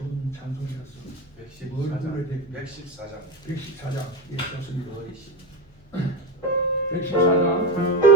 좋은 찬송이었어. 114장. 114장. 예, 좋습니다. 114장.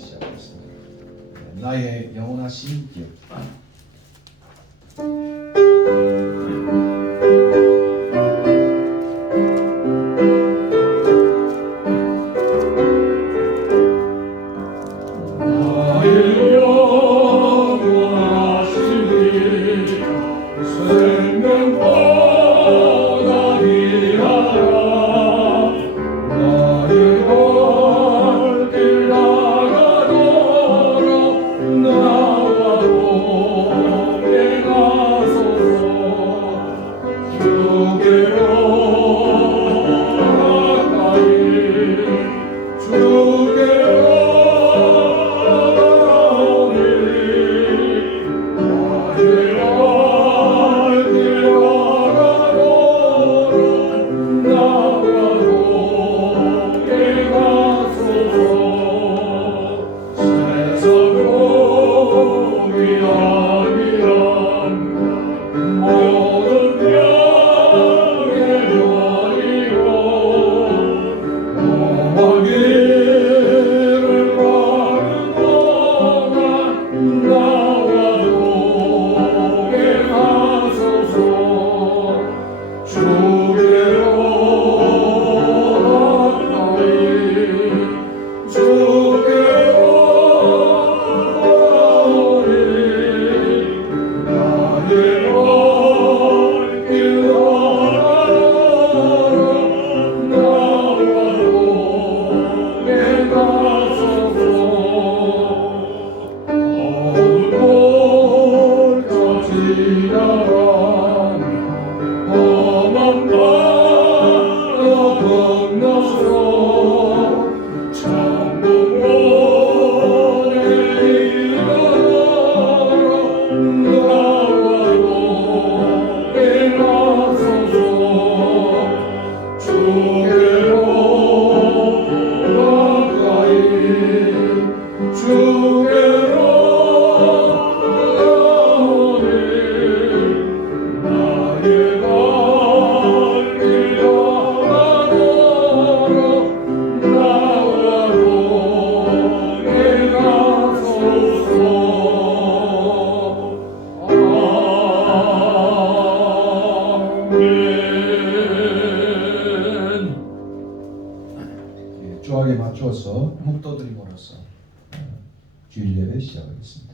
시작하겠습니다. 나의 영원하신 기억. 나와 주께로 나오니 나의 발길 하나로 나와 동행하소서. 주악에 맞추어서 묵도드림으로써 주일 예배 시작하겠습니다.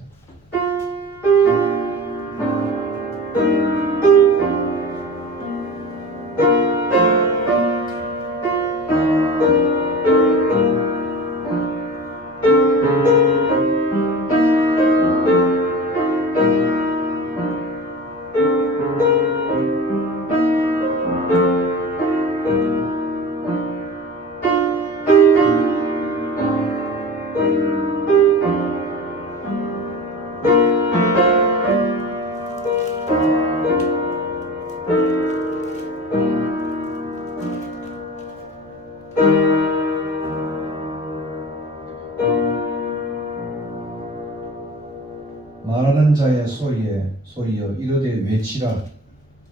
말하는 자의 소리여 이르되 외치라.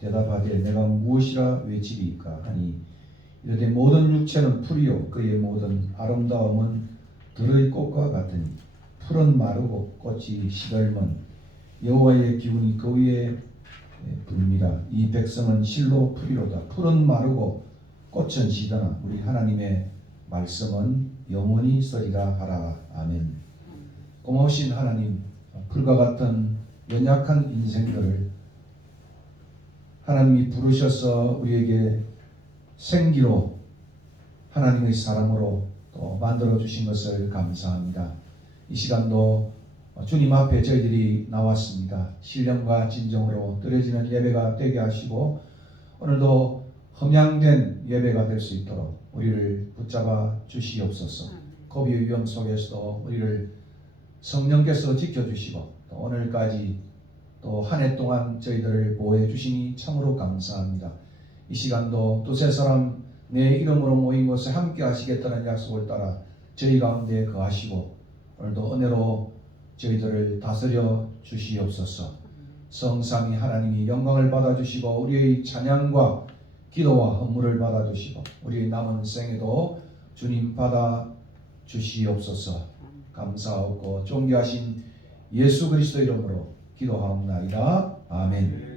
대답하되 내가 무엇이라 외치리이까 하니 이르되 모든 육체는 풀이요 그의 모든 아름다움은 들의 꽃과 같으니 풀은 마르고 꽃이 시들면 여호와의 기운이 그 위에 불미라. 이 백성은 실로 풀이로다. 풀은 마르고 꽃은 시드나 우리 하나님의 말씀은 영원히 서리라 하라. 아멘. 고마우신 하나님, 풀과 같은 연약한 인생들을 하나님이 부르셔서 우리에게 생기로 하나님의 사람으로 또 만들어 주신 것을 감사합니다. 이 시간도 주님 앞에 저희들이 나왔습니다. 신령과 진정으로 드려지는 예배가 되게 하시고 오늘도 흠양된 예배가 될 수 있도록 우리를 붙잡아 주시옵소서. 고비의 위험 속에서도 우리를 성령께서 지켜주시고 또 오늘까지 또 한 해 동안 저희들을 보호해 주시니 참으로 감사합니다. 이 시간도 두세 사람 내 이름으로 모인 곳에 함께 하시겠다는 약속을 따라 저희 가운데 거하시고 오늘도 은혜로 저희들을 다스려 주시옵소서. 성삼위 하나님이 영광을 받아주시고 우리의 찬양과 기도와 헌물을 받아주시고 우리의 남은 생에도 주님 받아주시옵소서. 감사하고 존귀하신 예수 그리스도 이름으로 기도하옵나이다. 아멘.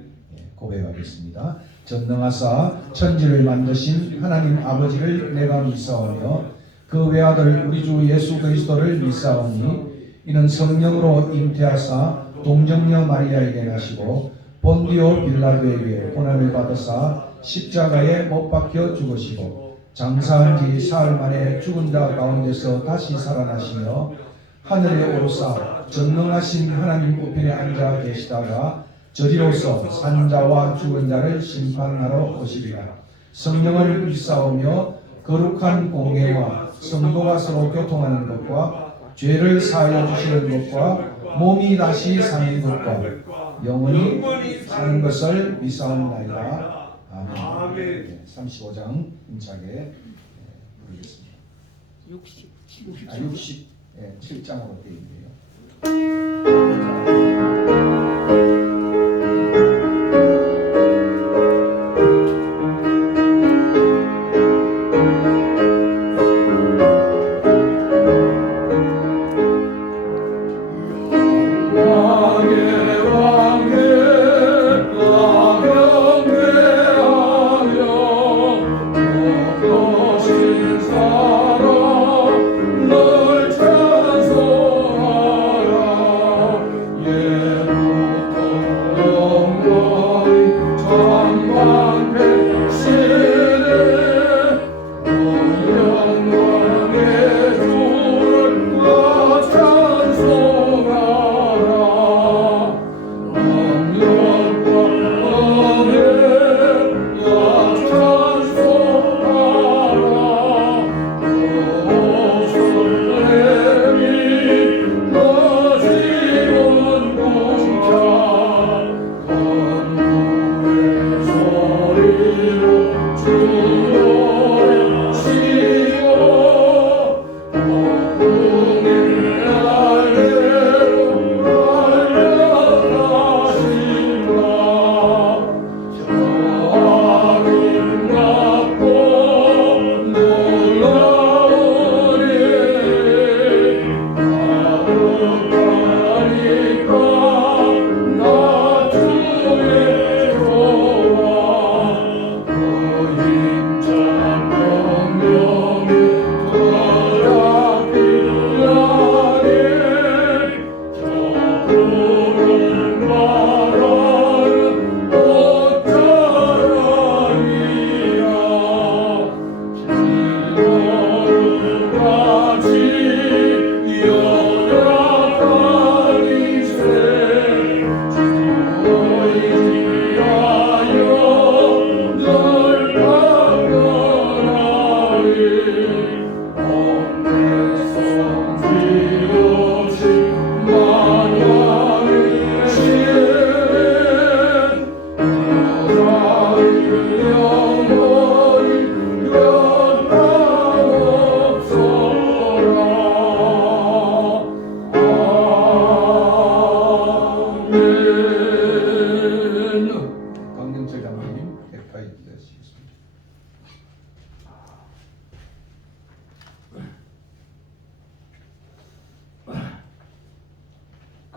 고백하겠습니다. 전능하사 천지를 만드신 하나님 아버지를 내가 믿사오며 그 외아들 우리 주 예수 그리스도를 믿사오니 이는 성령으로 잉태하사 동정녀 마리아에게 나시고 본디오 빌라도에게 고난을 받으사 십자가에 못 박혀 죽으시고 장사한 지 사흘 만에 죽은 자 가운데서 다시 살아나시며 하늘에 오르사 전능하신 하나님 우편에 앉아 계시다가 저리로서 산자와 죽은 자를 심판하러 오시리라. 성령을 믿사오며 거룩한 공예와 성도가 서로 교통하는 것과 죄를 사하여 주시는 것과 몸이 다시 사는 것과 영원히 사는 것을 믿사옵나이다. 아멘. 35장 힘차게 부르겠습니다. 67장으로 되어 있네요. 널 찬송하라.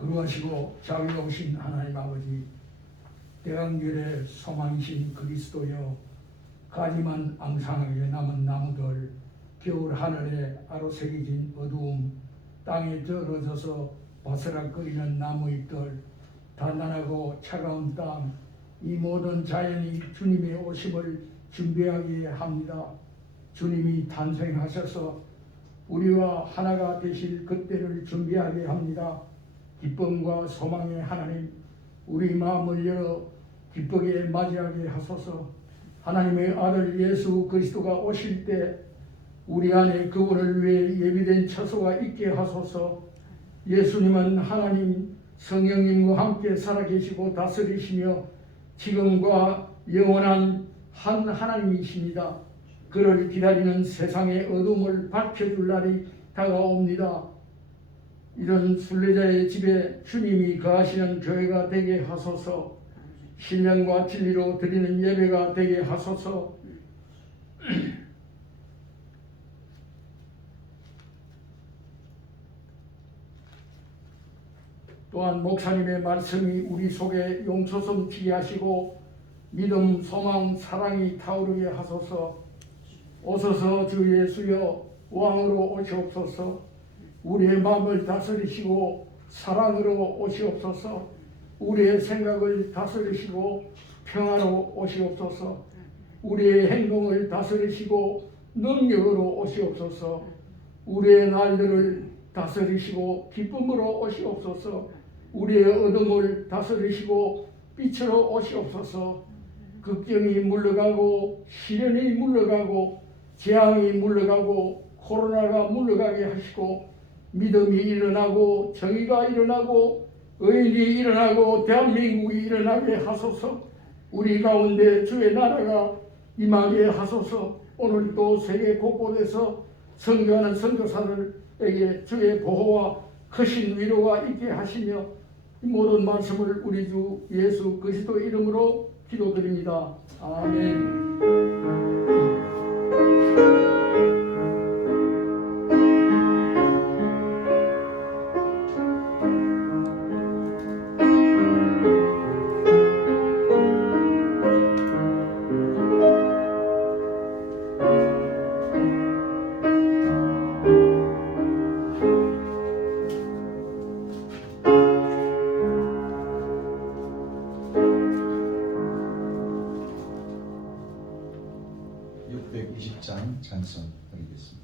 거룩하시고 자비로우신 하나님 아버지, 대강결의 소망이신 그리스도여, 가지만 앙상하게 남은 나무들, 겨울 하늘에 아로새겨진 어두움, 땅에 떨어져서 바스락거리는 나무잎들, 단단하고 차가운 땅, 이 모든 자연이 주님의 오심을 준비하게 합니다. 주님이 탄생하셔서 우리와 하나가 되실 그때를 준비하게 합니다. 기쁨과 소망의 하나님, 우리 마음을 열어 기쁘게 맞이하게 하소서. 하나님의 아들 예수 그리스도가 오실 때 우리 안에 그분을 위해 예비된 처소가 있게 하소서. 예수님은 하나님 성령님과 함께 살아계시고 다스리시며 지금과 영원한 한 하나님이십니다. 그를 기다리는 세상의 어둠을 밝혀줄 날이 다가옵니다. 이런 순례자의 집에 주님이 거하시는 교회가 되게 하소서. 신령과 진리로 드리는 예배가 되게 하소서. 또한 목사님의 말씀이 우리 속에 용솟 넘치게 하시고 믿음, 소망, 사랑이 타오르게 하소서. 오소서 주 예수여, 왕으로 오시옵소서. 우리의 마음을 다스리시고 사랑으로 오시옵소서. 우리의 생각을 다스리시고 평화로 오시옵소서. 우리의 행동을 다스리시고 능력으로 오시옵소서. 우리의 날들을 다스리시고 기쁨으로 오시옵소서. 우리의 어둠을 다스리시고 빛으로 오시옵소서. 걱정이 물러가고 시련이 물러가고 재앙이 물러가고 코로나가 물러가게 하시고 믿음이 일어나고 정의가 일어나고 의인이 일어나고 대한민국이 일어나게 하소서. 우리 가운데 주의 나라가 임하게 하소서. 오늘 또 세계 곳곳에서 선교하는 선교사들에게 주의 보호와 크신 위로가 있게 하시며 이 모든 말씀을 우리 주 예수 그리스도 이름으로 기도드립니다. 아멘. 찬송 드리겠습니다.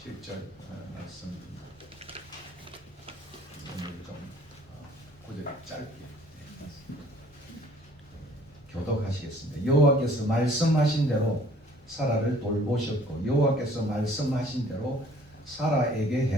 7절 말씀입니다. 오늘 좀 구절이 짧게 교독하시겠습니다. 여호와께서 말씀하신 대로 사라를 돌보셨고 여호와께서 말씀하신 대로 사라에게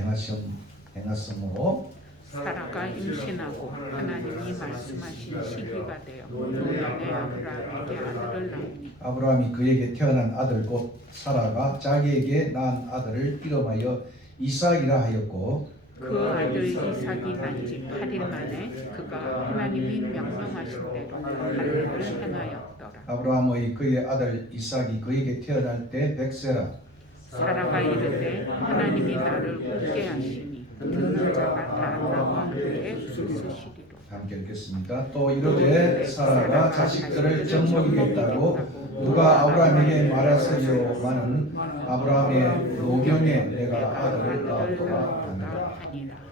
행하심으로 사라가 임신하고 하나님이 말씀하신 시기가 되어 노년에 아브라함에게 아들을 낳으니 아브라함이 그에게 태어난 아들 곧 사라가 자기에게 낳은 아들을 이름하여 이삭이라 하였고 그 아들 이삭이 난 지 8일 만에 그가 하나님이 명령하신 대로 할례를 행하였더라. 아브라함의 그의 아들 이삭이 그에게 태어날 때 100세라. 사라가 이르되 하나님이 나를 웃게 하시니 듣는 자가 다 나와 함께 웃으시리로. 함께 읽겠습니다. 또 이르되 사라가 자식들을 젖먹이겠다고 누가 아브라함에게 말하였으리요마는 아브라함의 노경에 내가 아들을 낳았도다 하니라.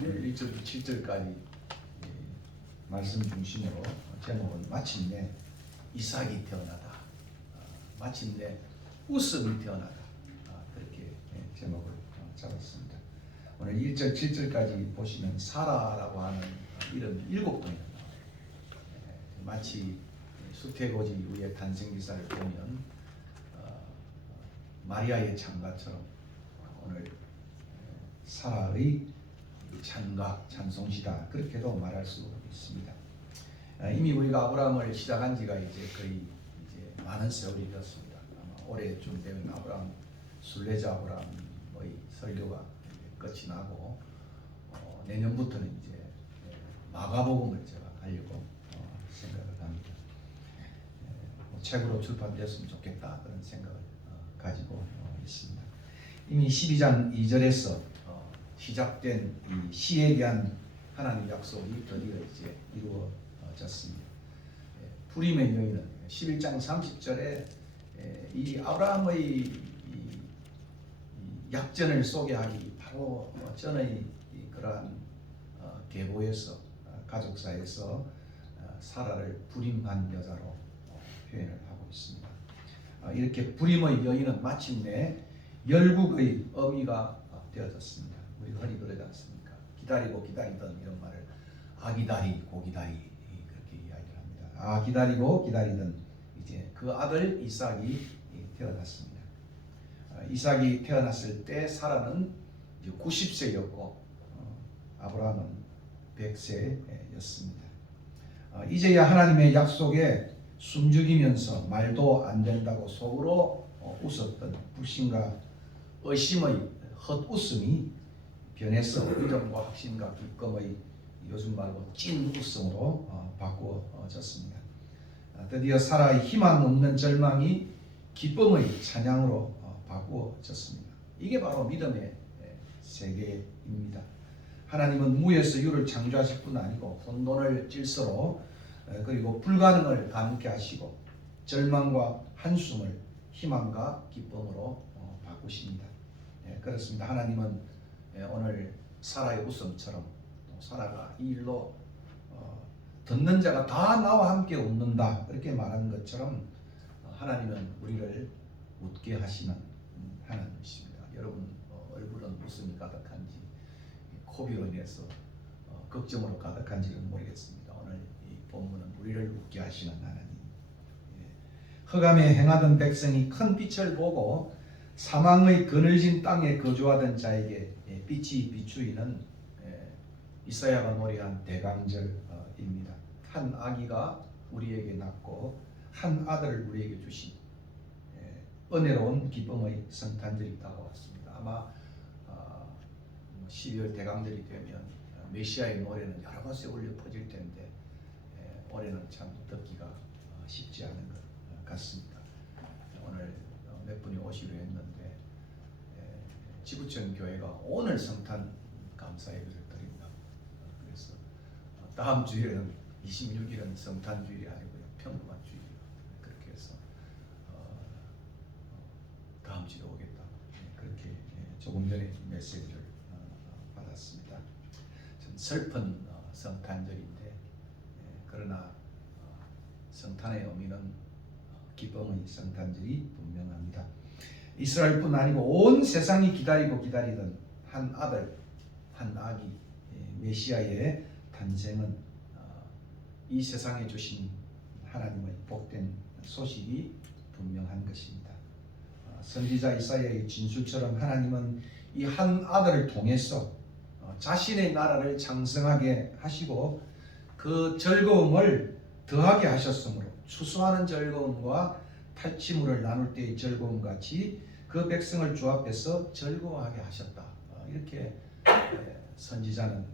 1절부터 7절까지 말씀 중심으로 제목은 마침내 이삭이 태어나다, 마침내 웃음이 태어나다, 그렇게 제목을 잡았습니다. 오늘 1절 7절까지 보시면 사라라고 하는 이름이 7번이나 나와요. 마치 수태고지 이후의 탄생기사를 보면 마리아의 찬가처럼 오늘 사라의 찬가, 찬송시다, 그렇게도 말할 수 있습니다. 이미 우리가 아브라함을 시작한 지가 이제 거의 많은 세월이 되었습니다. 아마 올해쯤 되면 아브라함 순례자 아브라함의 설교가 끝이 나고 내년부터는 이제 마가복음을 제가 하려고 생각을 합니다. 책으로 출판되었으면 좋겠다 그런 생각을 가지고 있습니다. 이미 12장 2절에서 시작된 이 시에 대한 하나님 약속이 드디어 이제 이루어졌습니다. 부림의 여인은 11장 30절에 이 아브라함의 이 약전을 소개하기 바로 전의 그러한 계보에서 가족사에서 사라를 부림한 여자로 표현을 하고 있습니다. 이렇게 부림의 여인은 마침내 열국의 어미가 되어졌습니다. 우리 흔히 그러지 않습니까? 기다리고 기다리던 이런 말을 아기다리 고기다리 그렇게 이야기를 합니다. 기다리고 기다리던 이제 그 아들 이삭이 태어났습니다. 이삭이 태어났을 때 사라는 이제 90세였고 아브라함은 100세였습니다. 이제야 하나님의 약속에 숨죽이면서 말도 안 된다고 속으로 웃었던 불신과 의심의 헛웃음이 변해서 믿음과 확신과 기쁨의 요즘 말로 찐 웃음으로 바꾸어졌습니다. 드디어 사라의 희망 없는 절망이 기쁨의 찬양으로 바꾸어졌습니다. 이게 바로 믿음의 세계입니다. 하나님은 무에서 유를 창조하실 뿐 아니고 혼돈을 질서로 그리고 불가능을 가능케 하시고 절망과 한숨을 희망과 기쁨으로 바꾸십니다. 그렇습니다. 하나님은 오늘 사라의 웃음처럼 사라가 이 일로 듣는 자가 다 나와 함께 웃는다 그렇게 말하는 것처럼 하나님은 우리를 웃게 하시는 하나님이십니다. 여러분 얼굴은 웃음이 가득한지 코비로 인해서 걱정으로 가득한지는 모르겠습니다. 오늘 이 본문은 우리를 웃게 하시는 하나님. 흑암에 행하던 백성이 큰 빛을 보고 사망의 그늘진 땅에 거주하던 자에게 빛이 비추이는 이사야가 노래한 대강절입니다. 한 아기가 우리에게 낳고 한 아들을 우리에게 주신 은혜로운 기쁨의 성탄절이 다가왔습니다. 아마 12월 대강절이 되면 메시아의 노래는 여러 곳에 울려 퍼질 텐데 올해는 참 듣기가 쉽지 않은 것 같습니다. 오늘 몇 분이 오시려 했는데 지구촌 교회가 오늘 성탄 감사 예배를 드립니다. 그래서 다음 주일은 26일은 성탄 주일이 아니고요, 평범한 주일이요. 그렇게 해서 다음 주에 오겠다. 그렇게 조금 전에 메시지를 받았습니다. 좀 슬픈 성탄절인데 그러나 성탄의 의미는 기쁨의 성탄절이 분명합니다. 이스라엘뿐 아니고 온 세상이 기다리고 기다리던 한 아들, 한 아기 메시아의 탄생은 이 세상에 주신 하나님의 복된 소식이 분명한 것입니다. 선지자 이사야의 진술처럼 하나님은 이 한 아들을 통해서 자신의 나라를 장성하게 하시고 그 즐거움을 더하게 하셨으므로 추수하는 즐거움과 탈취물을 나눌 때의 즐거움 같이 그 백성을 주 앞에서 즐거워하게 하셨다. 이렇게 선지자는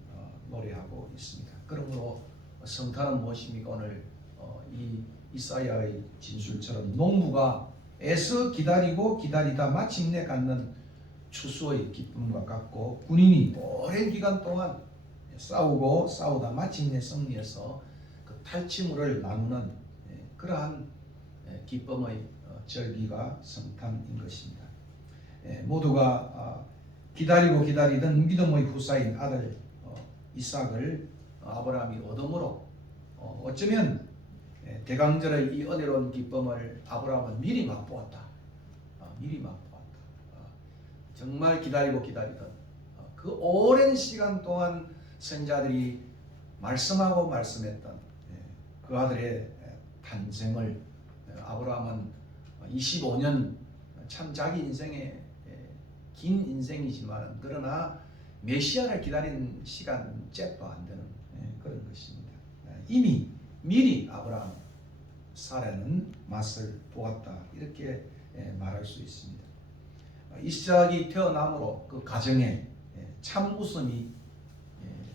노래하고 있습니다. 그러므로 성탄은 무엇입니까? 오늘 이 이사야의 진술처럼 농부가 애써 기다리고 기다리다 마침내 갖는 추수의 기쁨과 같고, 군인이 오랜 기간 동안 싸우고 싸우다 마침내 승리해서 그 탈취물을 나누는 그러한 기쁨의 절기가 성탄인 것입니다. 모두가 기다리고 기다리던 믿음의 후사인 아들 이삭을 아브라함이 얻음으로 어쩌면 대강절의 이 은혜로운 기쁨을 아브라함은 미리 맛보았다. 미리 맛보았다. 정말 기다리고 기다리던 그 오랜 시간 동안 선자들이 말씀하고 말씀했던 그 아들의 탄생을 아브라함은 25년, 참 자기 인생의 긴 인생이지만 그러나 메시아를 기다리는 시간 잽도 안 되는 그런 것입니다. 이미 미리 아브라함, 사라는 맛을 보았다, 이렇게 말할 수 있습니다. 이삭이 태어남으로 그 가정에 참 웃음이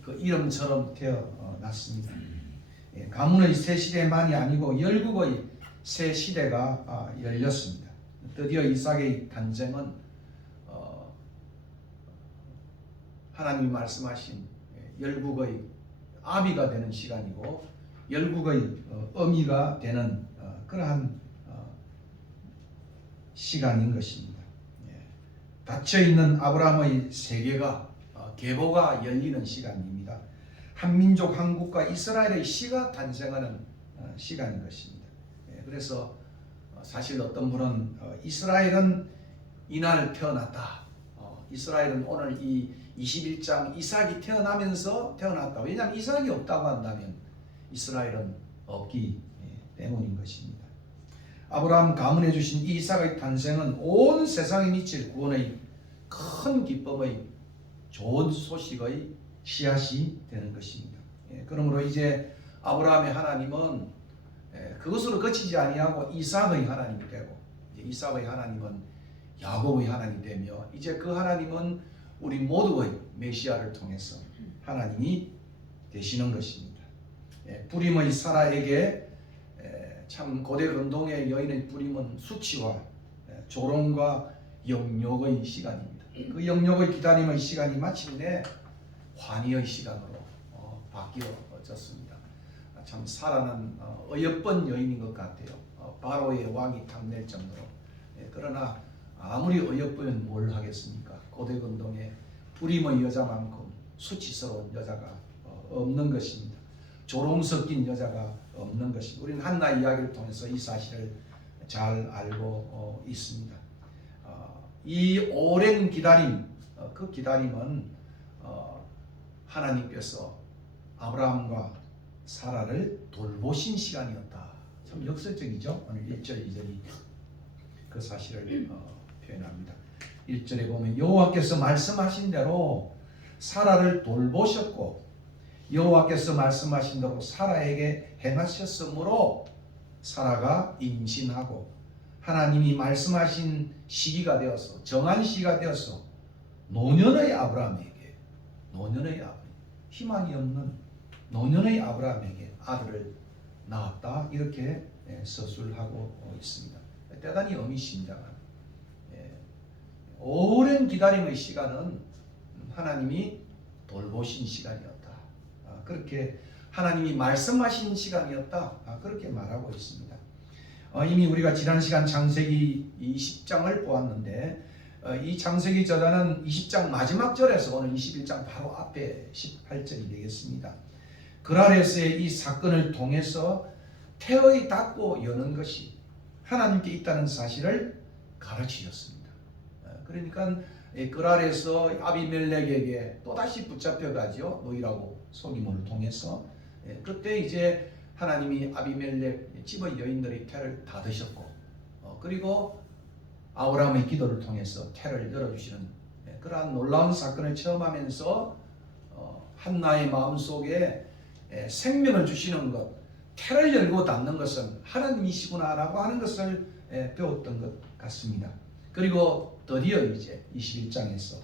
그 이름처럼 태어났습니다. 가문의 새 시대만이 아니고 열국의 새 시대가 열렸습니다. 드디어 이삭의 탄생은 하나님이 말씀하신 열국의 아비가 되는 시간이고 열국의 어미가 되는 그러한 시간인 것입니다. 닫혀있는 아브라함의 세계가 계보가 열리는 시간입니다. 한민족 한국과 이스라엘의 시가 탄생하는 시간인 것입니다. 그래서 사실 어떤 분은 이스라엘은 이날 태어났다. 이스라엘은 오늘 이 21장 이삭이 태어나면서 태어났다. 왜냐하면 이삭이 없다고 한다면 이스라엘은 없기 때문인 것입니다. 아브라함 가문에 주신 이 이삭의 탄생은 온 세상에 미칠 구원의 큰 기쁨의 좋은 소식의 씨앗이 되는 것입니다. 그러므로 이제 아브라함의 하나님은 그것으로 그치지 아니하고 이삭의 하나님이 되고, 이삭의 하나님은 야곱의 하나님이 되며, 이제 그 하나님은 우리 모두의 메시아를 통해서 하나님이 되시는 것입니다. 부림의 사라에게 참 고대 근동의 여인의 부림은 수치와 조롱과 영욕의 시간입니다. 그 영욕의 기다림의 시간이 마침내 환희의 시간으로 바뀌어졌습니다. 참 사라는 어여쁜 여인인 것 같아요. 바로의 왕이 탐낼 정도로. 그러나 아무리 어여쁘면 뭘 하겠습니까? 고대 근동에 부림의 여자만큼 수치스러운 여자가 없는 것입니다. 조롱 섞인 여자가 없는 것입니다. 우리는 한나 이야기를 통해서 이 사실을 잘 알고 있습니다. 이 오랜 기다림, 그 기다림은 하나님께서 아브라함과 사라를 돌보신 시간이었다. 참 역설적이죠. 오늘 1절, 2절이 그 사실을 표현합니다. 1절에 보면 여호와께서 말씀하신 대로 사라를 돌보셨고 여호와께서 말씀하신 대로 사라에게 행하셨으므로 사라가 임신하고 하나님이 말씀하신 시기가 되어서 정한 시기가 되어서 노년의 아브라함에게 희망이 없는 노년의 아브라함에게 아들을 낳았다, 이렇게 서술하고 있습니다. 대단히 의미심장한 오랜 기다림의 시간은 하나님이 돌보신 시간이었다. 그렇게 하나님이 말씀하신 시간이었다. 그렇게 말하고 있습니다. 이미 우리가 지난 시간 창세기 20장을 보았는데 이 창세기 저자는 20장 마지막 절에서 오늘 21장 바로 앞에 18절이 되겠습니다. 그랄에서의 이 사건을 통해서 태의 닫고 여는 것이 하나님께 있다는 사실을 가르치셨습니다. 그러니까 그랄에서 아비멜렉에게 또다시 붙잡혀가지요. 노이라고 속임을 통해서. 그때 이제 하나님이 아비멜렉 집의 여인들의 태를 닫으셨고, 그리고 아브라함의 기도를 통해서 태를 열어주시는 그러한 놀라운 사건을 체험하면서 한나의 마음속에 생명을 주시는 것, 태를 열고 닫는 것은 하나님이시구나라고 하는 것을 배웠던 것 같습니다. 그리고 드디어 이제 21장에서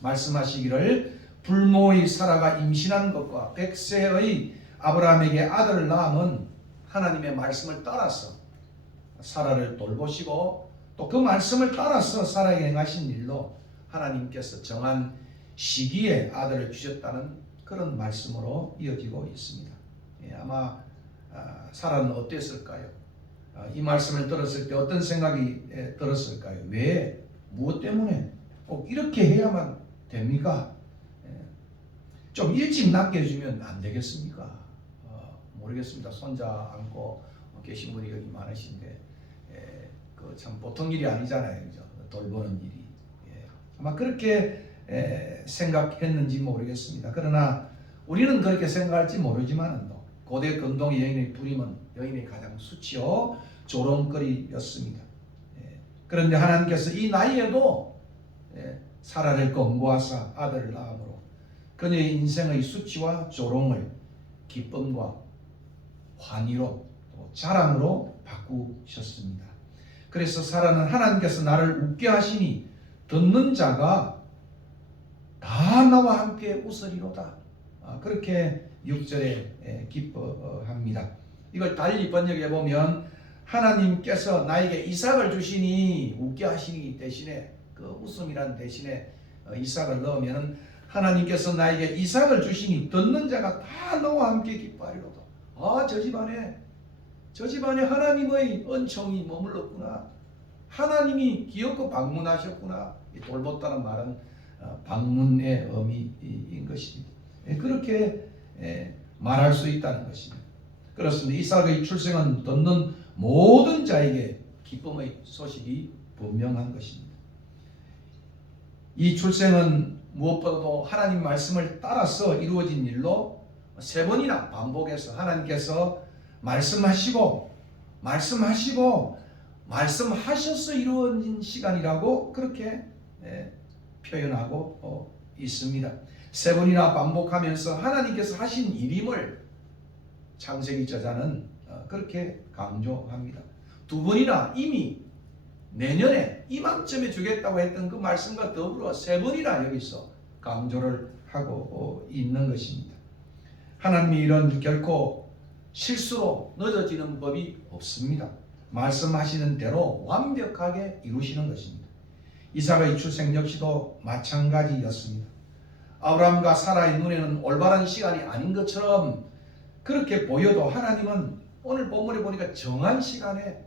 말씀하시기를 불모의 사라가 임신한 것과 100세의 아브라함에게 아들을 낳음은 하나님의 말씀을 따라서 사라를 돌보시고 또 그 말씀을 따라서 사라에게 행하신 일로 하나님께서 정한 시기에 아들을 주셨다는 그런 말씀으로 이어지고 있습니다. 아마 사라는 어땠을까요? 이 말씀을 들었을 때 어떤 생각이 들었을까요? 왜? 무엇 때문에? 꼭 이렇게 해야만 됩니까? 좀 일찍 낳게 해주면 안 되겠습니까? 모르겠습니다. 손자 안고 계신 분이 여기 많으신데 그 참 보통 일이 아니잖아요, 그죠? 돌보는 일이. 아마 그렇게 생각했는지 모르겠습니다. 그러나 우리는 그렇게 생각할지 모르지만 고대 근동 여인의 부림은 여인의 가장 수치요 조롱거리였습니다. 그런데 하나님께서 이 나이에도 사라를 권고하사 아들을 낳음으로 그녀의 인생의 수치와 조롱을 기쁨과 환희로 또 자랑으로 바꾸셨습니다. 그래서 사라는 하나님께서 나를 웃게 하시니 듣는 자가 다 나와 함께 웃으리로다. 그렇게 6절에 기뻐합니다. 이걸 달리 번역해 보면 하나님께서 나에게 이삭을 주시니 웃게 하시니 대신에 그 웃음이란 대신에 이삭을 넣으면 하나님께서 나에게 이삭을 주시니 듣는 자가 다 너와 함께 기뻐하리로다. 저 집안에 하나님의 은총이 머물렀구나. 하나님이 기어코 방문하셨구나. 돌봤다는 말은 방문의 의미인 것입니다. 그렇게 말할 수 있다는 것입니다. 그렇습니다. 이삭의 출생은 듣는 모든 자에게 기쁨의 소식이 분명한 것입니다. 이 출생은 무엇보다도 하나님 말씀을 따라서 이루어진 일로 3번이나 반복해서 하나님께서 말씀하셔서 이루어진 시간이라고 그렇게 표현하고 있습니다. 3번이나 반복하면서 하나님께서 하신 일임을 창세기 저자는 그렇게 강조합니다. 2번이나 이미 내년에 이맘쯤에 주겠다고 했던 그 말씀과 더불어 3번이나 여기서 강조를 하고 있는 것입니다. 하나님의 일은 결코 실수로 늦어지는 법이 없습니다. 말씀하시는 대로 완벽하게 이루시는 것입니다. 이삭의 출생 역시도 마찬가지였습니다. 아브라함과 사라의 눈에는 올바른 시간이 아닌 것처럼 그렇게 보여도 하나님은 오늘 본문에 보니까 정한 시간에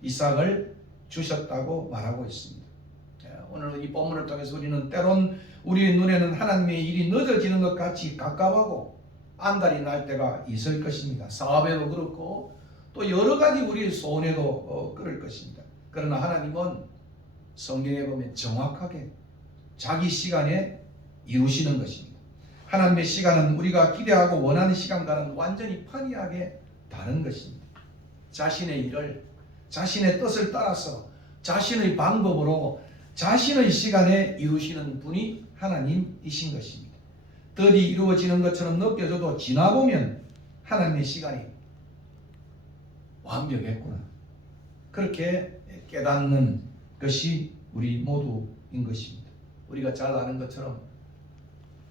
이삭을 주셨다고 말하고 있습니다. 오늘 이 본문을 통해서 우리는 때론 우리의 눈에는 하나님의 일이 늦어지는 것 같이 가까워하고 안달이 날 때가 있을 것입니다. 사업에도 그렇고 또 여러 가지 우리의 소원에도 그럴 것입니다. 그러나 하나님은 성경에 보면 정확하게 자기 시간에 이루시는 것입니다. 하나님의 시간은 우리가 기대하고 원하는 시간과는 완전히 판이하게 다른 것입니다. 자신의 일을 자신의 뜻을 따라서 자신의 방법으로 자신의 시간에 이루시는 분이 하나님이신 것입니다. 덜이 이루어지는 것처럼 느껴져도 지나보면 하나님의 시간이 완벽했구나. 그렇게 깨닫는 것이 우리 모두인 것입니다. 우리가 잘 아는 것처럼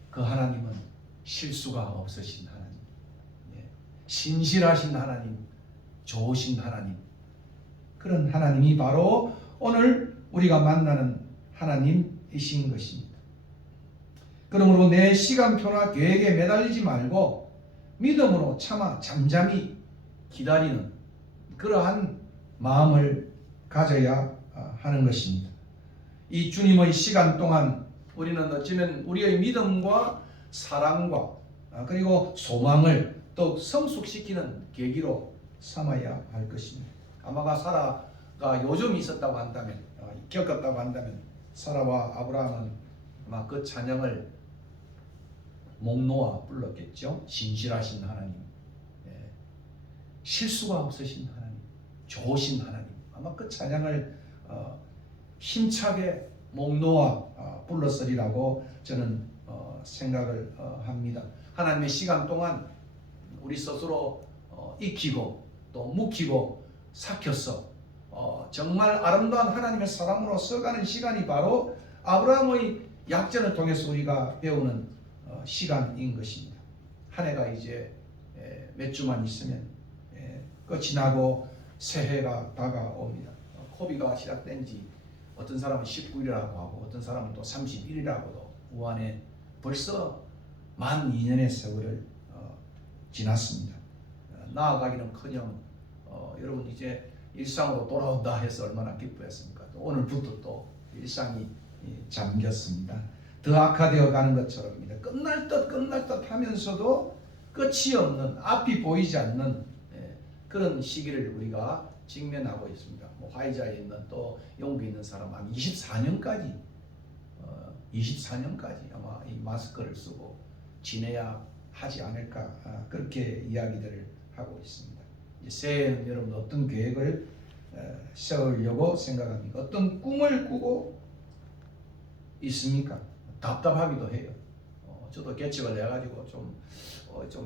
그 하나님은 실수가 없으신 하나님, 신실하신 하나님, 좋으신 하나님, 그런 하나님이 바로 오늘 우리가 만나는 하나님이신 것입니다. 그러므로 내 시간표나 계획에 매달리지 말고 믿음으로 참아 잠잠히 기다리는 그러한 마음을 가져야 하는 것입니다. 이 주님의 시간 동안 우리는 어쩌면 우리의 믿음과 사랑과 그리고 소망을 또 성숙시키는 계기로 삼아야 할 것입니다. 아마가 사라가 요점이 있었다고 한다면, 겪었다고 한다면 사라와 아브라함은 아마 그 찬양을 목 놓아 불렀겠죠. 신실하신 하나님, 실수가 없으신 하나님, 좋으신 하나님. 아마 그 찬양을 힘차게 목 놓아 불렀으리라고 저는 생각을 합니다. 하나님의 시간 동안 우리 스스로 익히고 또 묵히고 삭혀서 정말 아름다운 하나님의 사람으로 써가는 시간이 바로 아브라함의 약전을 통해서 우리가 배우는 시간인 것입니다. 한 해가 이제 몇 주만 있으면 끝이 나고 새해가 다가옵니다. 코비가 시작된 지 어떤 사람은 19일이라고 하고 어떤 사람은 또 31일이라고도 우한에 벌써 만 2년의 세월을 지났습니다. 나아가기는커녕 여러분 이제 일상으로 돌아온다 해서 얼마나 기뻐했습니까? 또 오늘부터 또 일상이 잠겼습니다. 더 악화되어 가는 것처럼입니다. 끝날 듯 하면서도 끝이 없는, 앞이 보이지 않는 그런 시기를 우리가 직면하고 있습니다. 뭐 화이자에 있는 또 영국에 있는 사람 한 24년까지 아마 이 마스크를 쓰고 지내야 하지 않을까 그렇게 이야기들을 하고 있습니다. 새해에는 여러분 어떤 계획을 세우려고 생각합니까? 어떤 꿈을 꾸고 있습니까? 답답하기도 해요. 저도 개척을 해가지고 좀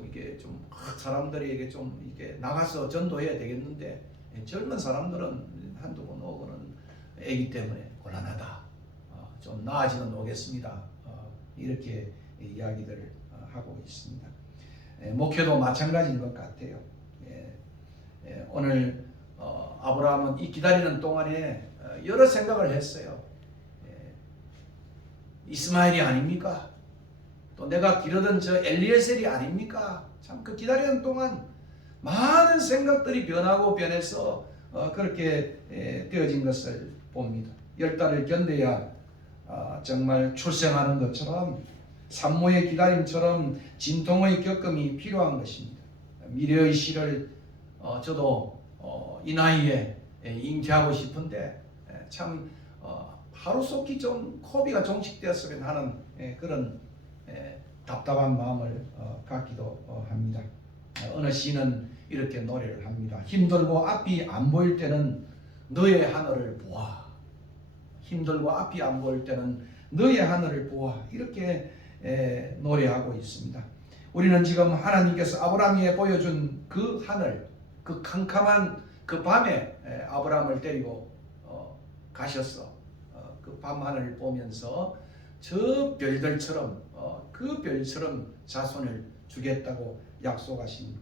이게 좀 사람들에게 좀 이게 나가서 전도해야 되겠는데 젊은 사람들은 한두 번 오고는 애기 때문에 곤란하다. 좀 나아지는 오겠습니다. 이렇게 이야기들을 하고 있습니다. 목회도 마찬가지인 것 같아요. 오늘 아브라함은 이 기다리는 동안에 여러 생각을 했어요. 이스마엘이 아닙니까? 또 내가 기르던 저 엘리에셀이 아닙니까? 참 그 기다리는 동안 많은 생각들이 변하고 변해서 그렇게 되어진 것을 봅니다. 10달을 견뎌야 정말 출생하는 것처럼 산모의 기다림처럼 진통의 겪음이 필요한 것입니다. 미래의 시를 저도 이 나이에 잉태하고 싶은데 참 하루속히 좀 코비가 종식되었으면 하는 그런 답답한 마음을 갖기도 합니다. 어느 시는 이렇게 노래를 합니다. 힘들고 앞이 안 보일 때는 너의 하늘을 보아. 힘들고 앞이 안 보일 때는 너의 하늘을 보아. 이렇게 노래하고 있습니다. 우리는 지금 하나님께서 아브라함에게 보여준 그 하늘, 그 캄캄한 그 밤에 아브라함을 데리고 가셔서 그 밤하늘을 보면서 저 별들처럼 그 별처럼 자손을 주겠다고 약속하신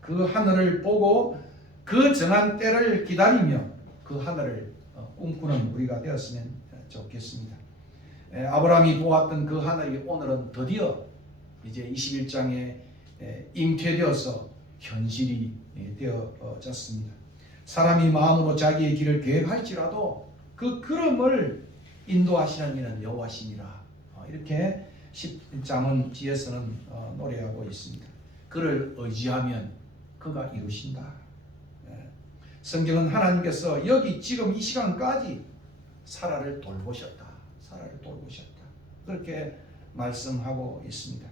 그 하늘을 보고 그 정한 때를 기다리며 그 하늘을 꿈꾸는 우리가 되었으면 좋겠습니다. 아브라함이 보았던 그 하늘이 오늘은 드디어 이제 21장에 잉태되어서 현실이 되어졌습니다. 사람이 마음으로 자기의 길을 계획할지라도 그 걸음을 인도하시는 이는 여호와시니라. 이렇게 10장은 뒤에서는 노래하고 있습니다. 그를 의지하면 그가 이루신다. 성경은 하나님께서 여기 지금 이 시간까지 사라를 돌보셨다. 그렇게 말씀하고 있습니다.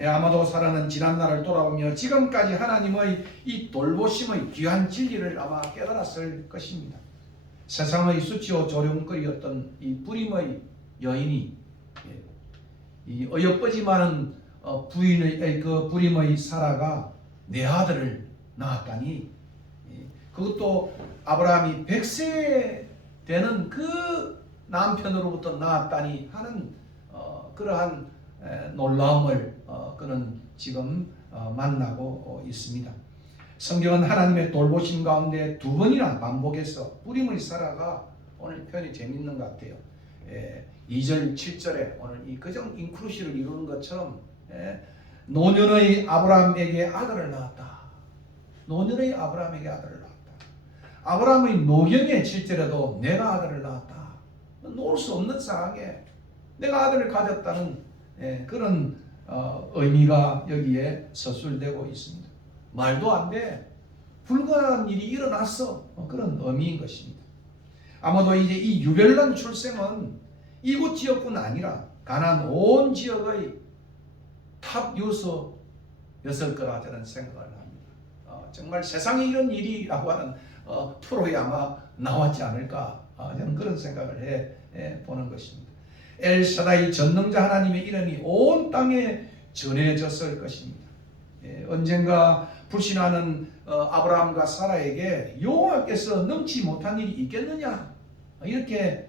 아마도 사라는 지난날을 돌아오며 지금까지 하나님의 이 돌보심의 귀한 진리를 아마 깨달았을 것입니다. 세상의 수치요 조롱거리였던 이 부림의 여인이 이 어여쁘지만은 부인의 그 부림의 사라가 내 아들을 낳았다니, 그것도 아브라함이 100세 되는 그 남편으로부터 낳았다니 하는 그러한 놀라움을 그는 지금 만나고 있습니다. 성경은 하나님의 돌보심 가운데 두 번이나 반복해서 부림의 사라가, 오늘 표현이 재밌는 것 같아요. 2절 7절에 오늘 이 그정 인크루시를 이루는 것처럼 노년의 아브라함에게 아들을 낳았다. 노년의 아브라함에게 아들을 낳았다. 아브라함의 노경의 7절에도 내가 아들을 낳았다. 놓을 수 없는 상황에 내가 아들을 가졌다는 그런 의미가 여기에 서술되고 있습니다. 말도 안 돼. 불가한 일이 일어났어. 그런 의미인 것입니다. 아마도 이제 이 유별난 출생은 이곳 지역뿐 아니라 가나안 온 지역의 탑 요소였을 거라 저는 생각을 합니다. 정말 세상에 이런 일이라고 하는 프로에 아마 나왔지 않을까 저는 그런 생각을 해 보는 것입니다. 엘샤다이 전능자 하나님의 이름이 온 땅에 전해졌을 것입니다. 언젠가 불신하는 아브라함과 사라에게 여호와께서 능치 못한 일이 있겠느냐 이렇게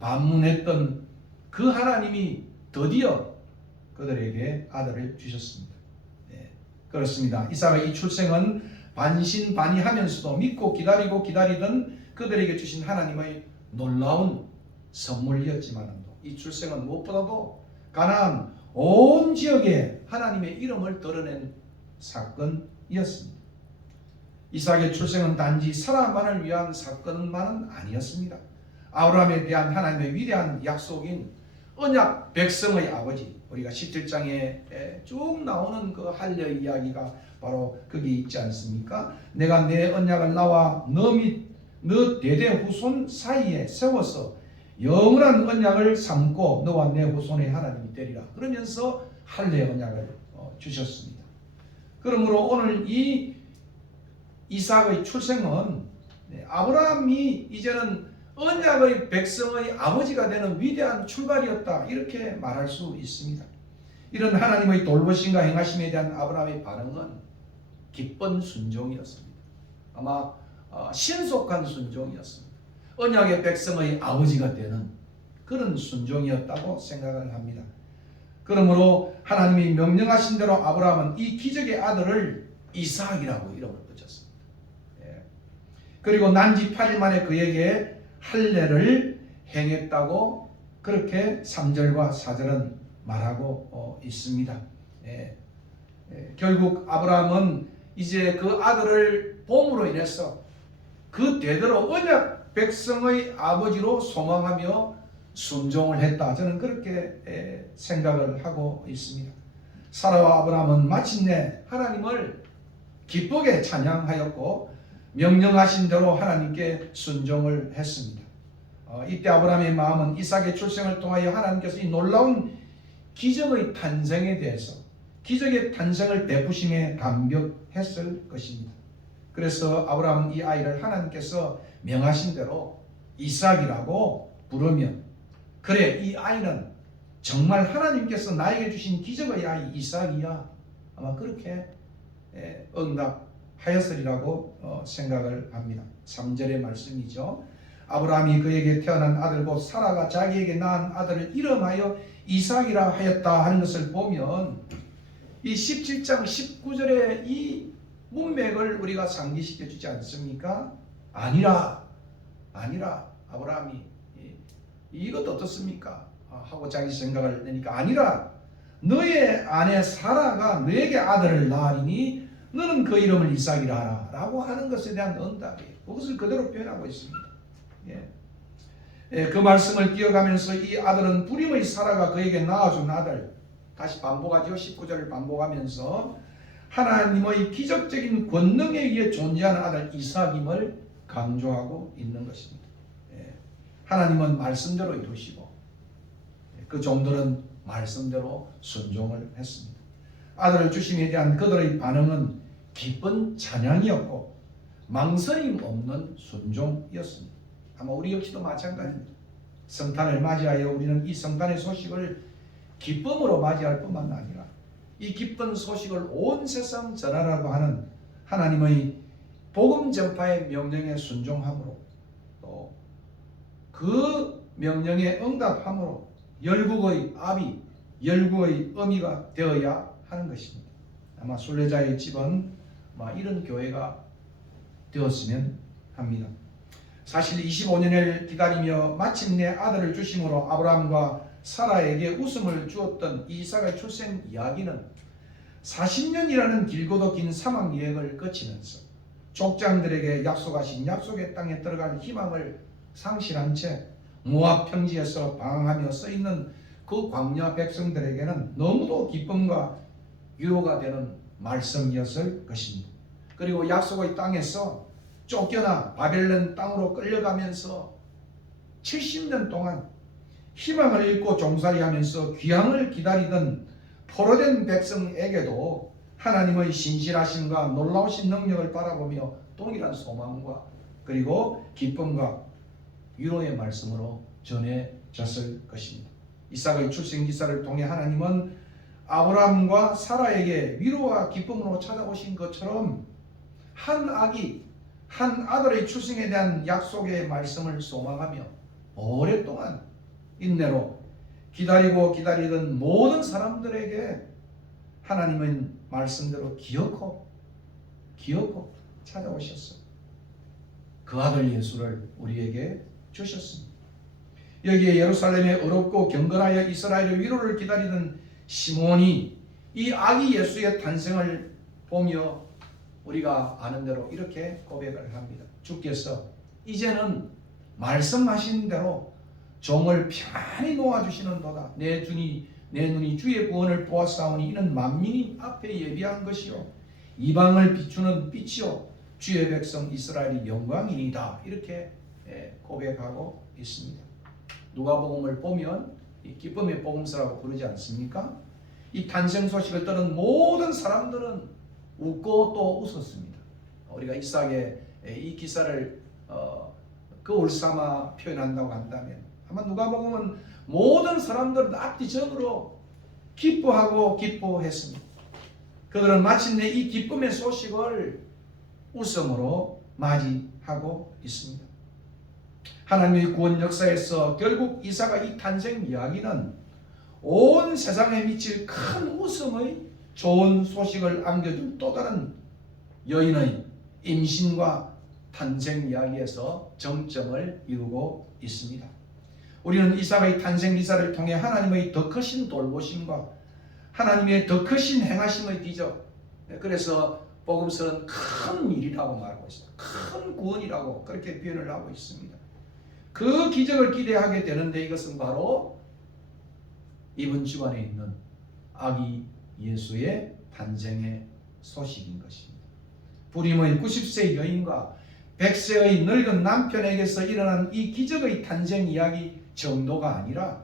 반문했던 그 하나님이 드디어 그들에게 아들을 주셨습니다. 그렇습니다. 이삭의 이 출생은 반신반의하면서도 믿고 기다리고 기다리던 그들에게 주신 하나님의 놀라운 선물이었지만 이 출생은 무엇보다도 가나안 온 지역에 하나님의 이름을 드러낸 사건이었습니다. 이삭의 출생은 단지 사라만을 위한 사건만은 아니었습니다. 아브라함에 대한 하나님의 위대한 약속인 언약 백성의 아버지, 우리가 17장에 쭉 나오는 그 할례 이야기가 바로 거기 있지 않습니까? 내가 내 언약을 나와 너 및 너 대대 후손 사이에 세워서 영원한 언약을 삼고 너와 내 후손의 하나님이 되리라. 그러면서 할례 언약을 주셨습니다. 그러므로 오늘 이 이삭의 출생은 아브라함이 이제는 언약의 백성의 아버지가 되는 위대한 출발이었다 이렇게 말할 수 있습니다. 이런 하나님의 돌보심과 행하심에 대한 아브라함의 반응은 기쁜 순종이었습니다. 아마 신속한 순종이었습니다. 언약의 백성의 아버지가 되는 그런 순종이었다고 생각을 합니다. 그러므로 하나님이 명령하신 대로 아브라함은 이 기적의 아들을 이삭이라고 이름을 붙였습니다. 그리고 난지 8일 만에 그에게 할례를 행했다고 그렇게 3절과 4절은 말하고 있습니다. 결국 아브라함은 이제 그 아들을 봄으로 인해서 그 대대로 언약 백성의 아버지로 소망하며 순종을 했다. 저는 그렇게 생각을 하고 있습니다. 사라와 아브라함은 마침내 하나님을 기쁘게 찬양하였고 명령하신 대로 하나님께 순종을 했습니다. 이때 아브라함의 마음은 이삭의 출생을 통하여 하나님께서 이 놀라운 기적의 탄생에 대해서 기적의 탄생을 베푸심에 감격했을 것입니다. 그래서 아브라함은 이 아이를 하나님께서 명하신 대로 이삭이라고 부르며 그래 이 아이는 정말 하나님께서 나에게 주신 기적의 아이 이삭이야 아마 그렇게 응답하였으리라고 생각을 합니다. 3절의 말씀이죠. 아브라함이 그에게 태어난 아들 곧 사라가 자기에게 낳은 아들을 이름하여 이삭이라 하였다 하는 것을 보면 이 17장 19절의 이 문맥을 우리가 상기시켜 주지 않습니까? 아니라 아브라함이 이것도 어떻습니까? 하고 자기 생각을 내니까 아니라 너의 아내 사라가 너에게 아들을 낳으리니 너는 그 이름을 이삭이라 하라 라고 하는 것에 대한 응답이에요. 그것을 그대로 표현하고 있습니다. 그 말씀을 기억하면서 이 아들은 불임의 사라가 그에게 낳아준 아들 다시 반복하죠. 19절을 반복하면서 하나님의 기적적인 권능에 의해 존재하는 아들 이삭임을 강조하고 있는 것입니다. 하나님은 말씀대로 이루시고 그 종들은 말씀대로 순종을 했습니다. 아들을 주심에 대한 그들의 반응은 기쁜 찬양이었고 망설임 없는 순종이었습니다. 아마 우리 역시도 마찬가지입니다. 성탄을 맞이하여 우리는 이 성탄의 소식을 기쁨으로 맞이할 뿐만 아니라 이 기쁜 소식을 온 세상 전하라고 하는 하나님의 복음 전파의 명령에 순종함으로 또 그 명령에 응답함으로 열국의 압이 열국의 의미가 되어야 하는 것입니다. 아마 순례자의 집은 이런 교회가 되었으면 합니다. 사실 25년을 기다리며 마침내 아들을 주심으로 아브라함과 사라에게 웃음을 주었던 이삭의 출생 이야기는 40년이라는 길고도 긴 사막 여행을 거치면서 족장들에게 약속하신 약속의 땅에 들어갈 희망을 상실한 채 모압 평지에서 방황하며 써있는 그 광야 백성들에게는 너무도 기쁨과 위로가 되는 말씀이었을 것입니다. 그리고 약속의 땅에서 쫓겨나 바벨론 땅으로 끌려가면서 70년 동안 희망을 잃고 종살이하면서 귀향을 기다리던 포로된 백성에게도 하나님의 신실하심과 놀라우신 능력을 바라보며 동일한 소망과 그리고 기쁨과 위로의 말씀으로 전해졌을 것입니다. 이삭의 출생 기사를 통해 하나님은 아브라함과 사라에게 위로와 기쁨으로 찾아오신 것처럼 한 아들의 출생에 대한 약속의 말씀을 소망하며 오랫동안 인내로 기다리고 기다리던 모든 사람들에게 하나님은 말씀대로 기어코 찾아오셨어요. 그 아들 예수를 우리에게 주셨습니다. 여기에 예루살렘에 어렵고 경건하여 이스라엘의 위로를 기다리던 시몬이 이 아기 예수의 탄생을 보며 우리가 아는 대로 이렇게 고백을 합니다. 주께서 이제는 말씀하신 대로 종을 편히 놓아주시는도다. 내 눈이 주의 구원을 보았사오니 이는 만민이 앞에 예비한 것이요 이방을 비추는 빛이요 주의 백성 이스라엘이 영광이니이다. 이렇게 고백하고 있습니다. 누가복음을 보면 이 기쁨의 복음서라고 부르지 않습니까? 이 탄생 소식을 들은 모든 사람들은 웃고 또 웃었습니다. 우리가 이삭의 이 기사를 거울 삼아 표현한다고 한다면 아마 누가복음은 모든 사람들은 앞뒤적으로 기뻐하고 기뻐했습니다. 그들은 마침내 이 기쁨의 소식을 웃음으로 맞이하고 있습니다. 하나님의 구원 역사에서 결국 이삭의 이 탄생 이야기는 온 세상에 미칠 큰 웃음의 좋은 소식을 안겨준 또 다른 여인의 임신과 탄생 이야기에서 정점을 이루고 있습니다. 우리는 이삭의 탄생 기사를 통해 하나님의 더 크신 돌보심과 하나님의 더 크신 행하심의 기적, 그래서 복음서는 큰 일이라고 말하고 있습니다. 큰 구원이라고 그렇게 표현을 하고 있습니다. 그 기적을 기대하게 되는데 이것은 바로 이번 주간에 있는 아기 예수의 탄생의 소식인 것입니다. 부림의 90세 여인과 100세의 늙은 남편에게서 일어난 이 기적의 탄생 이야기 정도가 아니라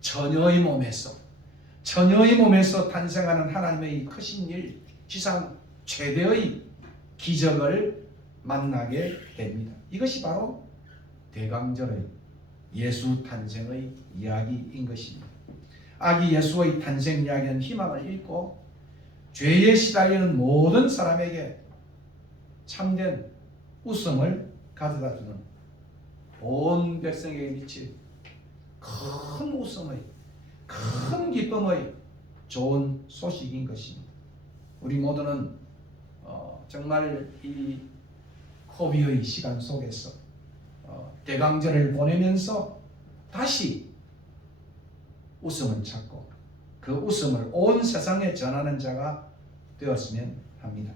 처녀의 몸에서 탄생하는 하나님의 크신 일, 지상 최대의 기적을 만나게 됩니다. 이것이 바로 대강절의 예수 탄생의 이야기인 것입니다. 아기 예수의 탄생 이야기는 희망을 잃고 죄에 시달리는 모든 사람에게 참된 웃음을 가져다주는 온 백성에게 미칠 큰 웃음의 큰 기쁨의 좋은 소식인 것입니다. 우리 모두는 정말 이 코비의 시간 속에서 대강절을 보내면서 다시 웃음을 찾고 그 웃음을 온 세상에 전하는 자가 되었으면 합니다.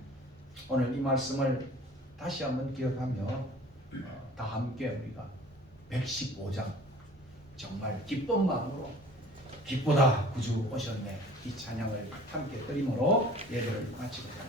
오늘 이 말씀을 다시 한번 기억하며 다 함께 우리가 115장 정말 기쁜 마음으로 기쁘다 구주 오셨네 이 찬양을 함께 드림으로 예배를 마치겠습니다.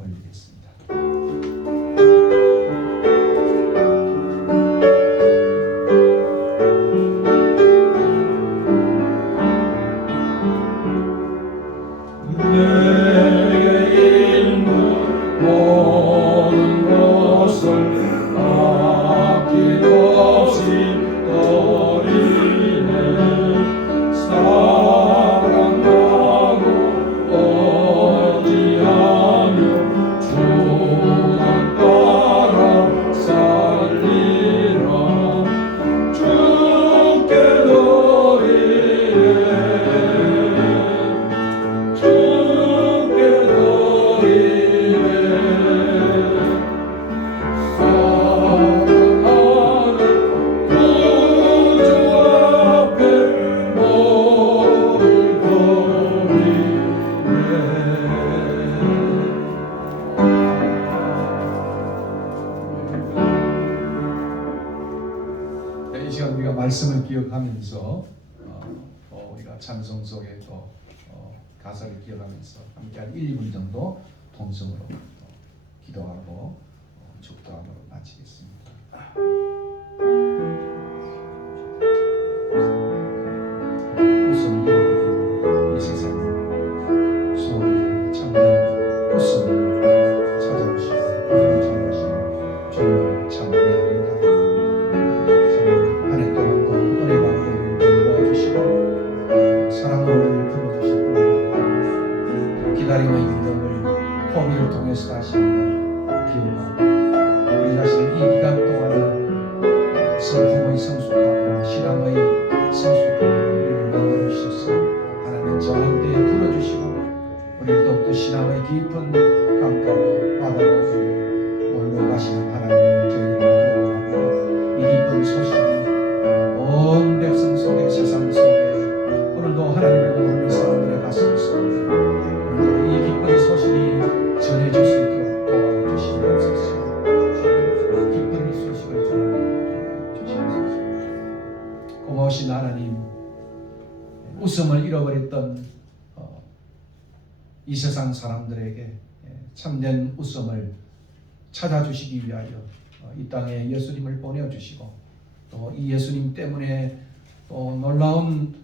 올리겠습니다. 내게 있는 모든 것을 아낌없이 드리네. 사랑하고 어지하며 주만 따라 살리라. 주께 드리네. 주께 드리네. 사랑하는 구주 앞에 몸을 이 시간 우리가 말씀을 기억하면서 우리가 찬송 속에 또 가사를 기억하면서 함께 한 1, 2분 정도 통성으로 기도하고 축도함으로 마치겠습니다. 웃음이 이 세상 속에 참된 웃음을 찾아오시고 찾아오시고 주님을 찬미합니다. 한 해 동안도 은혜가 우리를 돌보아주시고 사랑으로 우리를 불러주시고 기다림의 믿음을 포기를 통해서 하시는 걸 기억하고 우리 자신을 이 기간 동안에 슬픔의 성숙하고 신앙의 성숙하고 우리를 만들어주셔서 하나님의 정한 때에 불어주시고 우리를 더욱더 신앙의 깊은 강가로 바다로 몰고 가시는 하나님을 저희들이 기억하고 이 기쁜 소식이 온 백성 속에 세상 속에 오늘도 하나님을 모르는 사람들의 가슴 속에 오늘도 이 기쁜 소식이 전해질 수 있도록 도와주시옵소서. 기쁜 이 소식을 전해주시옵소서. 고마우신 하나님, 웃음을 잃어버렸던 이 세상 사람들에게 참된 웃음을 찾아주시기 위하여 이 땅에 예수님을 보내주시고 또 이 예수님 때문에 또 놀라운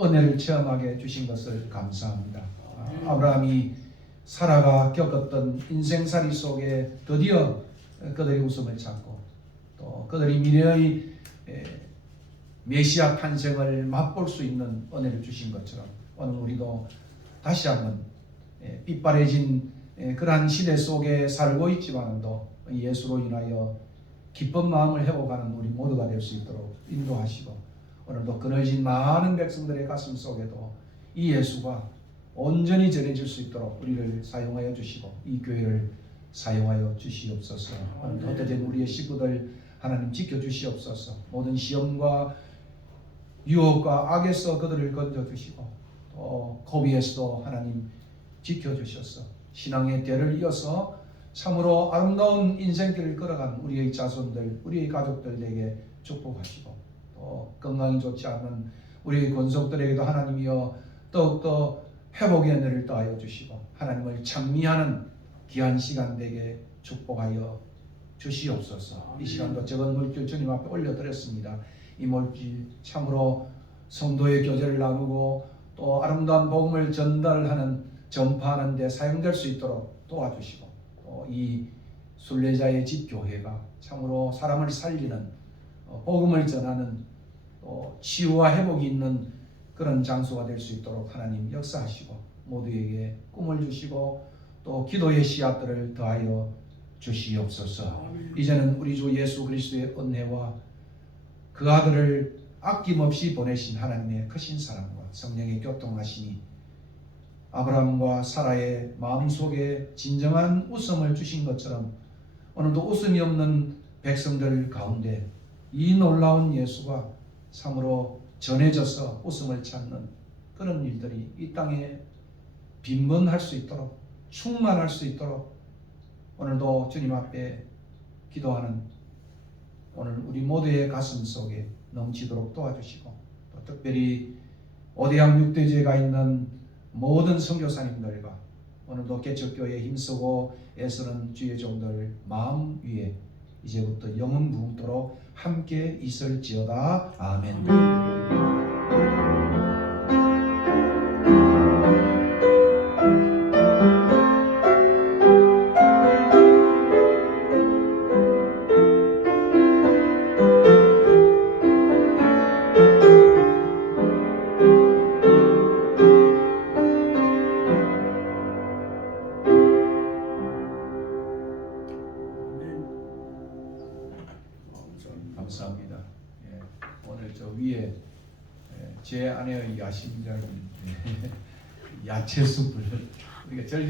은혜를 체험하게 해주신 것을 감사합니다. 아브라함이 사라가 겪었던 인생살이 속에 드디어 그들의 웃음을 찾고 또 그들이 미래의 메시아 탄생을 맛볼 수 있는 은혜를 주신 것처럼 오늘 우리도 다시 한번 삐빠레진 그러한 시대 속에 살고 있지만도 예수로 인하여 기쁜 마음을 회복하는 우리 모두가 될 수 있도록 인도하시고 오늘도 그늘진 많은 백성들의 가슴 속에도 이 예수가 온전히 전해질 수 있도록 우리를 사용하여 주시고 이 교회를 사용하여 주시옵소서. 오늘 헛되된 우리의 식구들 하나님 지켜주시옵소서. 모든 시험과 유혹과 악에서 그들을 건져주시고 또 고비에서도 하나님 지켜주셔서 신앙의 대를 이어서 참으로 아름다운 인생길을 걸어간 우리의 자손들, 우리의 가족들에게 축복하시고 또 건강이 좋지 않은 우리의 권속들에게도 하나님이여 더욱더 회복의 은혜를 더하여 주시고 하나님을 찬미하는 귀한 시간 되게 축복하여 주시옵소서. 이 시간도 적은 물질 주님 앞에 올려드렸습니다. 이 물질 참으로 성도의 교제를 나누고 또 아름다운 복음을 전달하는 전파하는 데 사용될 수 있도록 도와주시고 또 이 순례자의 집 교회가 참으로 사람을 살리는 복음을 전하는 또 치유와 회복이 있는 그런 장소가 될 수 있도록 하나님 역사하시고 모두에게 꿈을 주시고 또 기도의 씨앗들을 더하여 주시옵소서. 이제는 우리 주 예수 그리스도의 은혜와 그 아들을 아낌없이 보내신 하나님의 크신 사랑과 성령의 교통하시니 아브라함과 사라의 마음속에 진정한 웃음을 주신 것처럼 오늘도 웃음이 없는 백성들 가운데 이 놀라운 예수가 참으로 전해져서 웃음을 찾는 그런 일들이 이 땅에 빈번할 수 있도록 충만할 수 있도록 오늘도 주님 앞에 기도하는 오늘 우리 모두의 가슴 속에 넘치도록 도와주시고 또 특별히 오대양 6대제가 있는 모든 선교사님들과 오늘도 개척교회에 힘쓰고 애쓰는 주의 종들 마음 위에 이제부터 영원 무궁토록 함께 있을지어다. 아멘. 감사합니다. 예, 오늘 저 위에 제 아내의 야심작인 야채 숲을 우리가 즐겨